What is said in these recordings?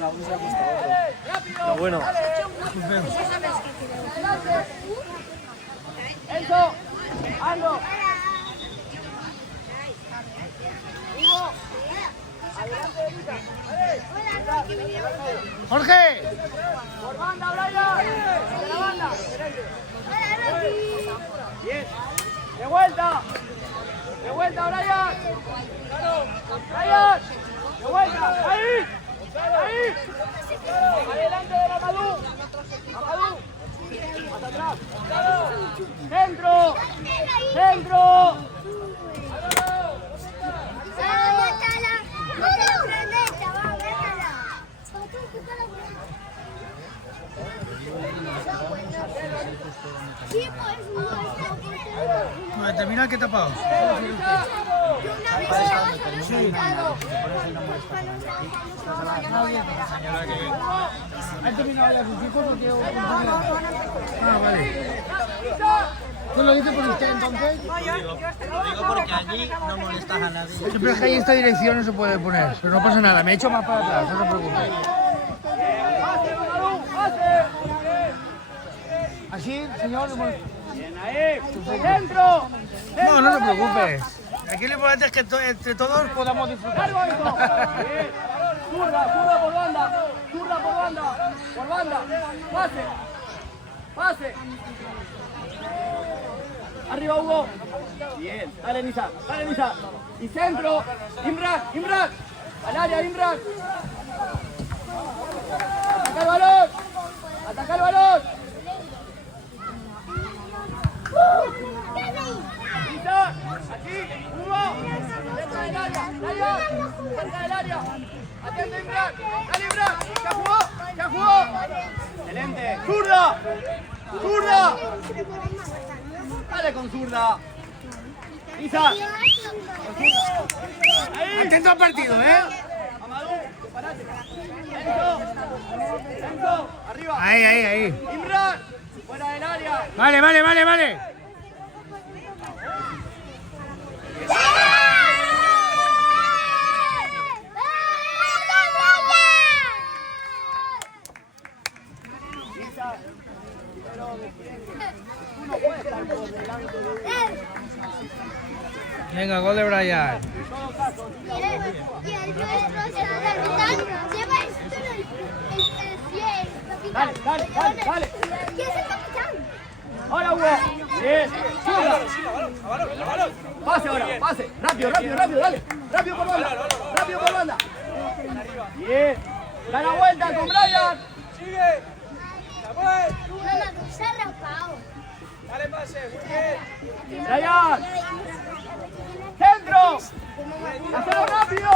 Pero bueno. Enzo, Aldo. Jorge. Por banda, Brian. De la banda. Bien. De vuelta. De vuelta, Brian. Brian. De vuelta. Ahí. Ahí. Adelante de la Amadou. Amadou. Hasta atrás. Centro. Centro. No, determina qué tapado. Sí. ¿Ha terminado ya sus hijos o qué? Ah, vale. ¿Tú lo dices por usted entonces? Lo digo porque allí no molestas a nadie. Siempre es que ahí esta dirección no se puede poner, pero no pasa nada, me he hecho más para atrás, no se preocupe. ¿Así, señor? Bien ahí. Centro. No, no se preocupe. Aquí lo importante es que entre todos podamos disfrutar. Largo eso. Bien. Zurda, zurda por banda. Zurda por banda. Por banda. Pase. Pase. Arriba, Hugo. Bien. Dale, Nisa. Dale, Nisa. Y centro. Imran. Imran. Al área, Imran. Ataca el balón. Ataca el balón. Nisa. Aquí. Hugo. Cerca del área. Dale. Cerca del área. Atento, Imran. Dale, Imran. Ya jugó. Ya jugó. Excelente. Zurda. Zurda. Dale con zurda. Isa. Ahí. Atento al partido, ¿eh? Amadou, parate. Enzo. Enzo, arriba. Ahí. Imran, fuera del área. Vale. Isa, pero defiende. Tú no puedes estar por delante de... Venga, gol de Brian. Dale. ¿Quién es el capitán? Ahora, Hugo. Bien. Zurda. Pase ahora, pase. Rápido, dale. Rápido por banda. Bien. Da la vuelta con Brian. Sigue. Samuel. Mamá, tú se raspado. Dale pase. Muy bien. Brian. Centro. Hacelo rápido.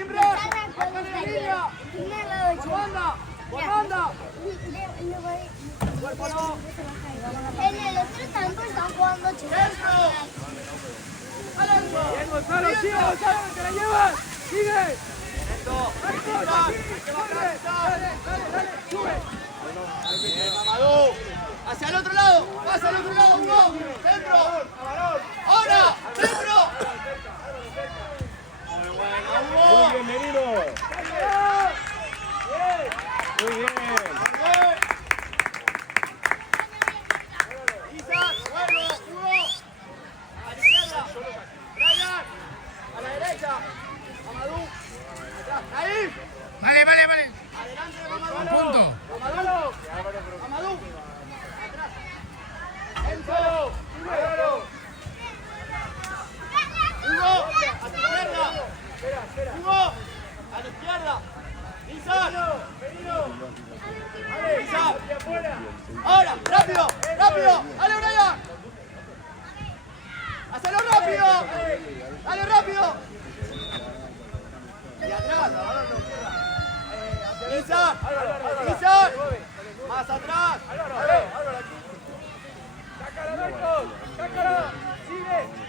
Imran. Acá en la línea. Por banda. Cuerpo no. En el otro campo están jugando chicos. Centro. Bien, Gonzalo. Sigue, Gonzalo. Que la llevas. Sigue. Sube. Bien, Amadou. Hacia el otro lado. Pasa al otro lado, Hugo. Centro. Ahora. Centro. Muy buena, Hugo. Bienvenido. Muy bien. Isa, vuelvo. Hugo. A la izquierda. Brian. A la derecha. Amadou. Atrás. Ahí. Vale. Adelante de Amadou. Un punto. Amadou. Atrás. Enzo. Hugo. A tu izquierda. Hugo. A la izquierda. Isa. Isa. Ahora. Rápido. Dale, Brian. Hacelo rápido. Dale rápido. Y atrás. Isa. Más atrás. Sácala.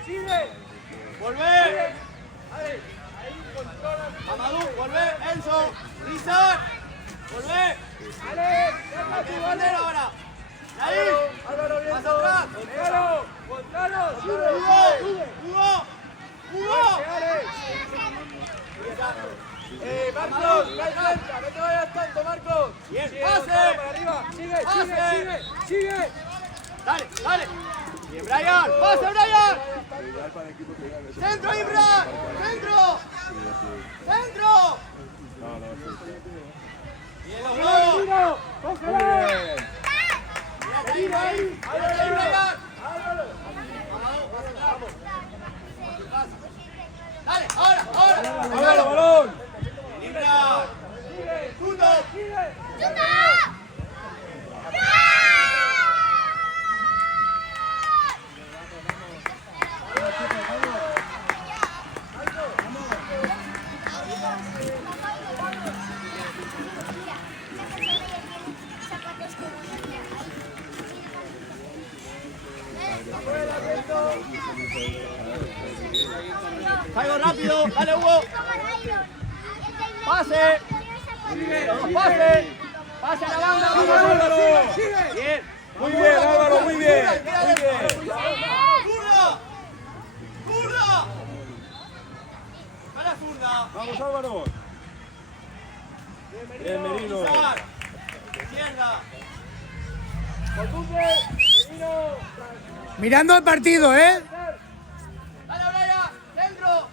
Sigue. Volvé. Amadou, volvé. Enzo. Isa. Volvé. A tu bandera ahora. Ahí. Más atrás. Gonzalo. Hugo. Isa. Marcos, cae cerca, no te vayas tanto, Marcos. Bien, Sigue, pase. Gonzalo, para arriba. Sigue, Pase. sigue. Dale, dale. Bien, Brian. Pase, Brian. Centro, Ibra. Centro. Centro. Bien, los dos. Tiro, cógelo. Ahí, Brian. Dale, ahora. ¡Hágalo, balón! Ibra. Punto. Salgo rápido, dale Hugo. Pase. Pase. Pase a la banda. Álvaro. Bien. Muy bien, Álvaro, muy bien. ¡Zurda! ¡Zurda! A la zurda. Vamos, Álvaro. Bien, Merino. Izquierda. Mirando el partido, ¿eh? Dale, Brian. Centro.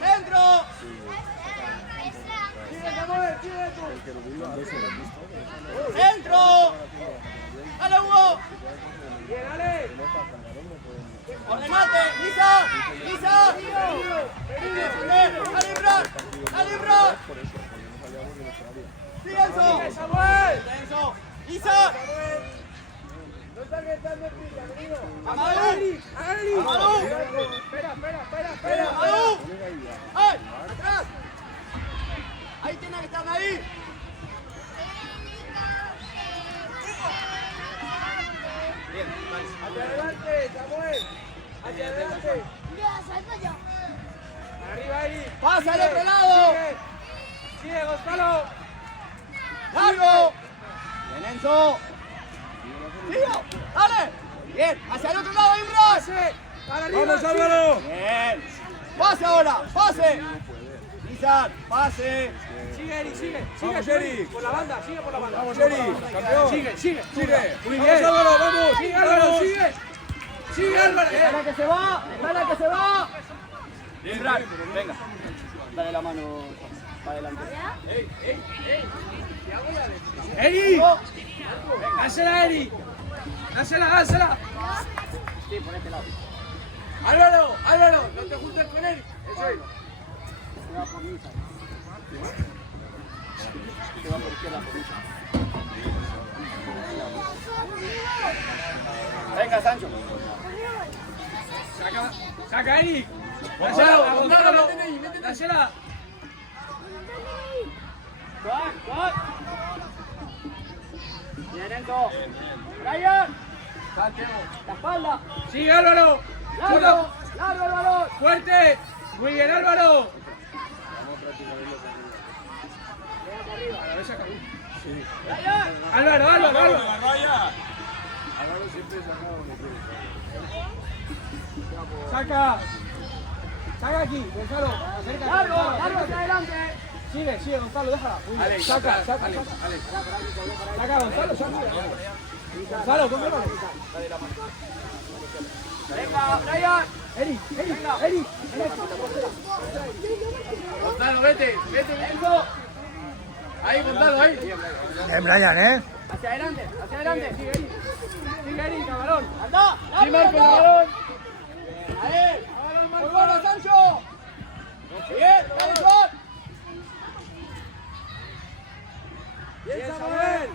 Centro. Centro. Dale, Hugo. Bien, Ale. Ordenate. Lisa. Dale, Ibra. Dale, Ibra. Sigue Enzo. Samuel. Enzo. Lisa. No salgas tan deprisa, Merino. Amadou. Amadou. Espera. Amadou. ¡Ay! ¡Atrás! Ahí tiene que estar ahí. Bien, Hacia adelante, Samuel. Hacia adelante. Arriba, Eri. Pasa al otro lado. Sigue, Gonzalo. ¡Largo! Bien, Enzo. ¡Tío! ¡Dale! Bien, hacia el otro lado, Ibra. Pase. Para arriba. ¡Vamos, Álvaro! Bien. Pase ahora, pase. Lizar, pase. Sigue, Eri, sigue. Vamos, Sigue, Eri. Por la banda, sigue por la banda. Vamos, Eri, campeón. Sigue. Muy Vamos, bien. Álvaro, vamos. Sigue, Álvaro, Vamos. sigue. Sigue, Álvaro. ¡Dale que se va! ¡Dale que se va! Ibra, venga. Dale la mano para adelante. Eri. Dásela, Eri. Dásela. Sí, por este lado. Álvaro, no te juntes con él. Eso es. Se va por Lisa. Se va por izquierda por Lisa. Venga, Sancho. Saca, Eri. Dásela, a Gonzalo. Dásela. ¡Gol! Bien, Enzo. Brian. La espalda. Sigue, Álvaro. Largo el balón. Fuerte. Muy bien, Álvaro. Brian. Álvaro. Saca aquí, Gonzalo. Acércate. Largo hacia adelante. Sigue, Gonzalo, déjala. Muy bien. Saca. Saca, Gonzalo, saca. Gonzalo, cómelo. Venga, Brian. Eri. Gonzalo, vete. Enzo. Ahí, Gonzalo, ahí. Bien, Brian, ¿eh? Hacia adelante. Sigue, Eri, cabrón. ¡Anda! Sí, Marco, el balón. ¡Ahí! ¡Muy bueno, Sancho! ¡Bien! ¡Benson! Bien, Samuel.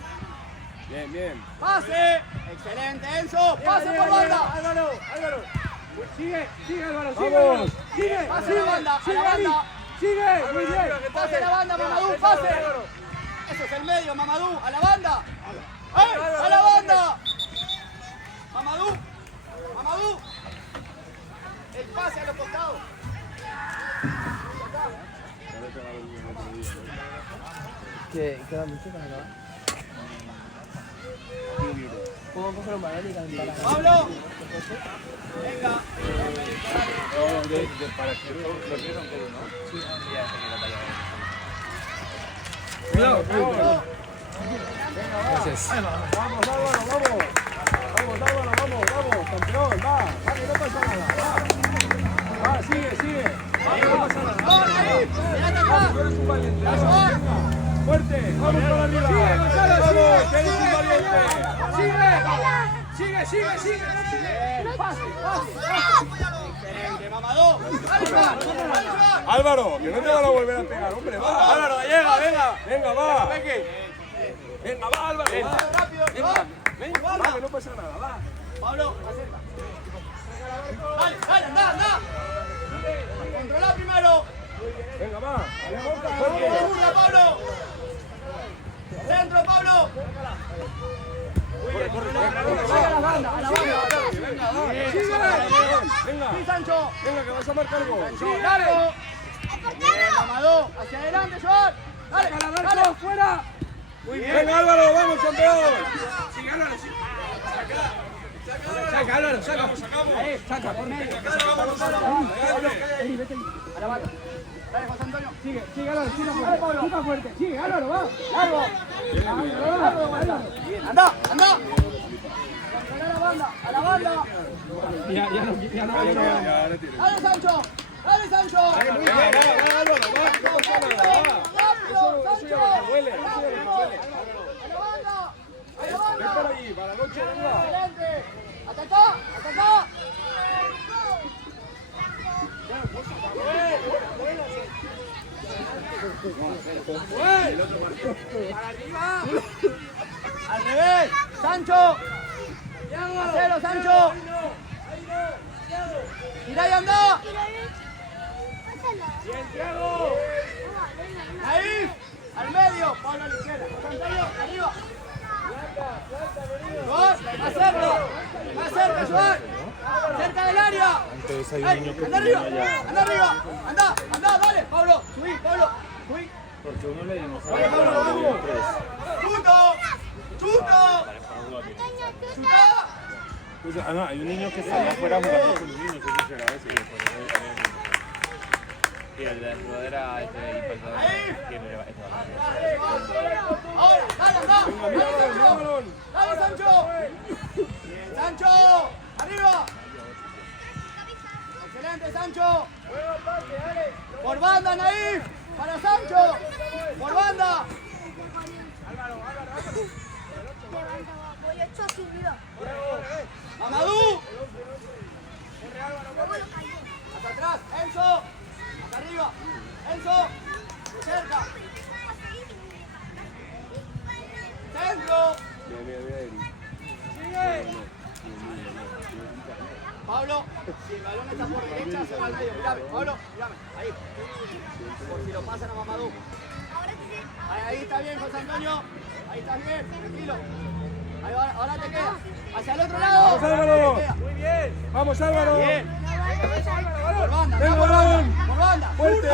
Bien. ¡Pase! ¡Excelente, Enzo! ¡Pase por banda! Álvaro. Sigue, Álvaro, Vamos. sigue. Pase a la banda, a la Eri. banda. Sigue, muy bien. ¡Pase a la banda, Mamadou! ¡Pase! Eso es el medio, Mamadou. ¡A la banda! ¡Ay! ¡A la banda! Mamadou. El pase a los costados. ¿Qué dan mucho acá? Puedo coger un balón y calentar. Pablo. Venga. Cuidado. Gracias. Vamos, Álvaro, vamos. Vamos, Álvaro, vamos. Campeón, va, que no pasa nada. Va, sigue. Va, que no pasa nada. ¡Vamos ahí! ¡Mirate atrás! Tú eres un valiente. ¡Ayuda! Fuerte, vamos para arriba. Sigue, Gonzalo, Vamos, que eres sigue, un valiente. Sigue. Fácil. Excelente, Mamadou. ¡Arriba! ¡Arriba! Álvaro, que no te van a volver a pegar, hombre, va. Álvaro, llega, venga. Venga, va. Venga. Va, Álvaro, va. Rápido, Va, que no pasa nada, va. Pablo, acerca. Dale, anda. Controla primero. Venga, va. Segura, Pablo. Centro, Pablo. Venga, Sí, Sancho. venga, que vas a marcar gol. Largo. Bien, Mamadou. Hacia adelante, Joan. Dale. fuera. Muy bien. Venga, Álvaro, vamos, campeón. Saca, Álvaro, saca. Saca, por medio. A la banda. Dale, José Antonio. Sigue, Álvaro, chupa fuerte. Sigue, Álvaro, va. Largo. Anda. A la banda. Ya no. Dale, Sancho. Muy bien, va, Álvaro, va. No pasa nada, va. Rápido, Eso ya lo que huele, eso ya lo que huele. A la banda. Ven para allí, para la noche, venga. Excelente. Ataca. Al revés. Sancho. Hacelo, Sancho. Tira y anda. Ahí. Al medio. Pablo a la izquierda. Antonio, arriba. Joan, más cerca, Joan. Cerca del área. Anda arriba. Anda, dale. Pablo, subí. Porque uno le dimos Dale, Pablo, vamos. Chuto. Chuta. no, hay un niño que está allá afuera jugando con los niños, eso será ese. Y el de la era este Ahora, dale, Dale, Sancho. Bien, Sancho. Arriba. Excelente, Sancho. Por banda, Naif. Para Sancho. Por banda. Mamadou. Hasta atrás, Enzo. Hasta arriba. Enzo. Cerca. Centro. Sigue. Pablo, si el balón está por derecha, se va al medio. Mírame, Pablo, mírame. Ahí. Por si lo pasan a Mamadou. Ahí está bien, José Antonio. Ahí estás bien, tranquilo. Ahí va, ahora te queda. Hacia el otro lado. Vamos, Álvaro. Muy bien. Vamos, Álvaro. Bien. Por banda, Venga, por balón. banda. Por banda. Fuerte.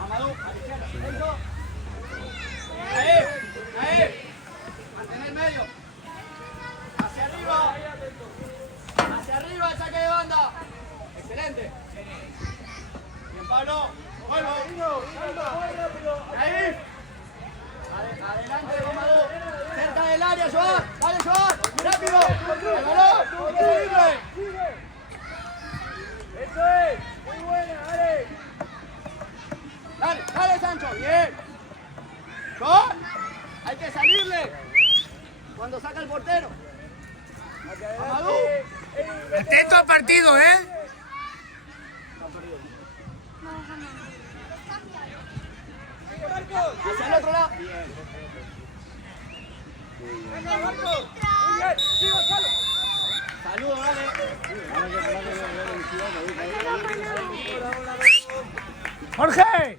Mamadou, a la izquierda. Enzo. Ahí. Mantén el medio. Hacia arriba el saque de banda. Excelente. Bien, Pablo. Vuelvo. Ahí. Adelante, Mamadou. Cerca del área, Joan. Dale, Joan. Rápido. El balón. Libre. Eso es. Muy buena, dale. Dale, Sancho. Bien. Joan. Hay que salirle. Cuando saca el portero. Mamadou. Atento al partido, ¿eh? Hacia el otro lado. Bien. Saludos, dale. Jorge.